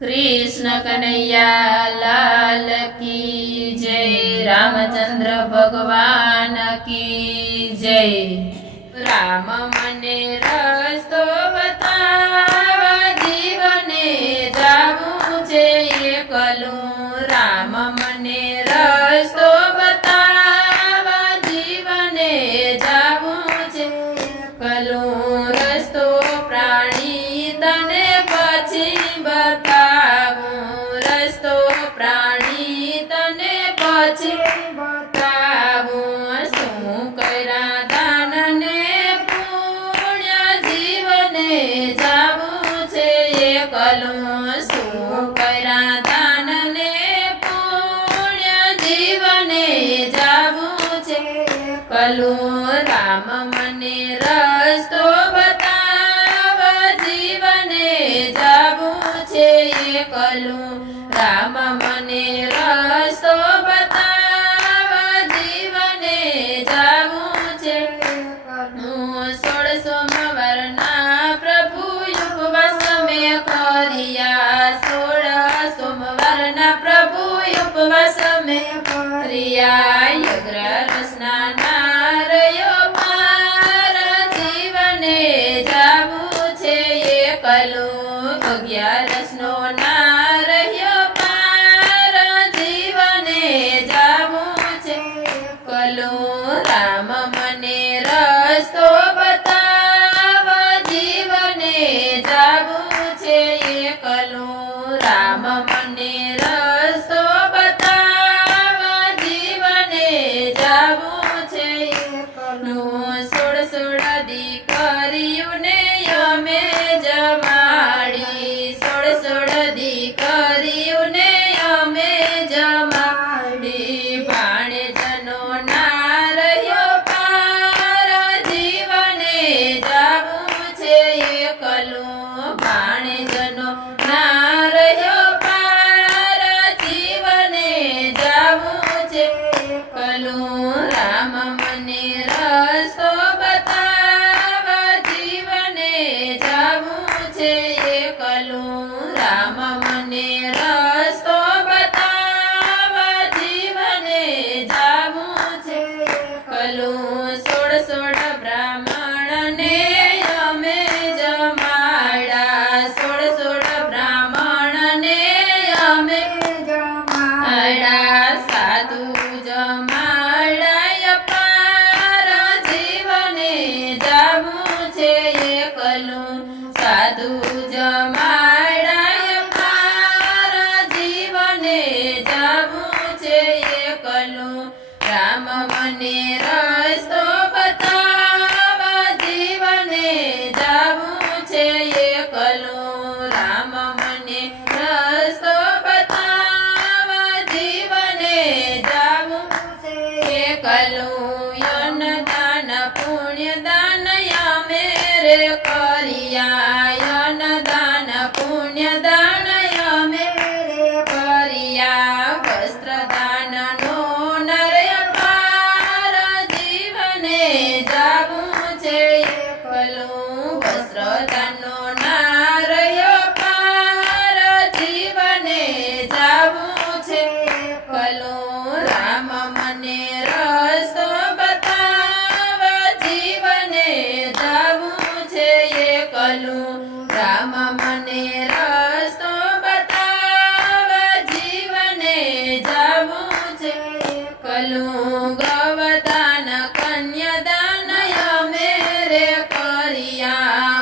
कृष्ण कन्हैया लाल की जय। रामचंद्र भगवान की जय। राम मने रस्तो बतावा जीवने जावू छे एकलूं। राम मने रस्तो बतावा जीवने जावू छे एकलूं। रस्तो प्राणी तने पछी बतावूं। रस्तो प्राणी तने पछी बतावूं। शुं कर्या दान ने पुण्य जीवने जावू छे एकलूं। शुं कर्या दान ने पुण्य जीवने जावू छे एकलूं। राम मने रस्तो बतावा जीवने जावू छे एकलूं। राम मने रस्तो बतावा जीवने जावू छे एकलूं। 16 सोमवारना प्रभु उपवास में कर्या। 16 सोमवारना प्रभु उपवास में कर्या। अग्ररसना नारयो पार जीवने जावू छे एकलूं। 11 नारयो पार जीवने जावू छे एकलूं। राम मने रस्तो बतावा जीवने जावू छे एकलूं। राम मने रस्तो बतावा जीवने जावू छे एकलूं। 16 दीकरीओने यमे जमाड़ी। 16 दीकरीओने यमे जमाड़ी। भाणेजनो नारयो पार जीवने जावू छे एकलूं। भाणेजनो नारयो पार जीवने जावू छे एकलूं। राम मने रस्तो बतावा जीवने जावू छे एकलूं। राम मने रस्तो बतावा जीवने जावू छे एकलूं। 16 ब्राह्मण ने यमे जमाड़ा। 16 ब्राह्मण ने यमे जमाड़ा। साधु जमाड़ा पार जीवने जावू छे एकलूं। साधु जमाड़ा पार जीवने जावू छे एकलूं। राम मने रस्तो बतावा जीवने जावू छे एकलूं। राम मने रस्तो बतावा जीवने जावू छे एकलूं। दान पुण्य दान यमे रे कर्या। दान पुण्य दान यमे रे कर्या। वस्त्र दान नो नर पार जीवने जावू छे एकलूं। वस्त्र दान नो नारयो पार जीवने जावू छे एकलूं। राम मने रस्तो बतावा जीवने जावू छे एकलूं। राम मने रस्तो बतावा जीवने जावू छे एकलूं। गौदान कन्यादान यमे रे कर्या।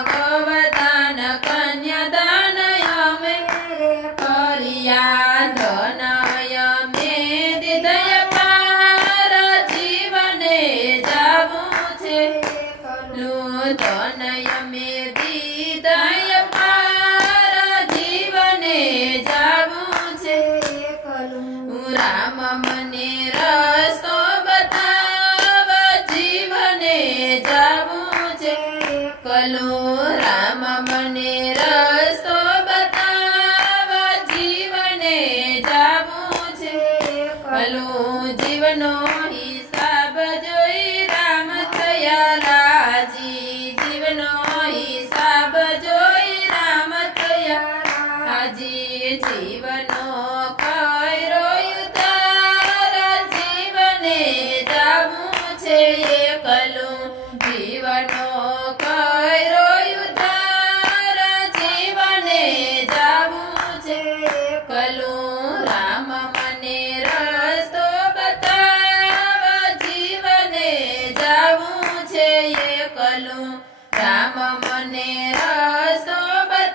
गौदान कन्यादान यमे रे कर्या। धन यमे दिदय पार जीवने जावू छे एकलूं। धन यमे दिदय पार जीवने जावू छे एकलूं। राम मने रस्तो बतावा जीवने जावू छे एकलूं। राम मने रस्तो बतावा जीवने जावू छे एकलूं। जीवनो हिसाब जोई राम थया राजी। जीवनो हिसाब जोई राम थया રામાજી જીવનો કર્યો ઉદ્ધાર જીવને જાવું છે એકલું જીવનો કર્યો ઉદ્ધાર જીવને જાવું છે એકલું રામ મને રસ્તો બતાવ જીવને જાવું છે એકલું રામ મને રસ્તો બતાવ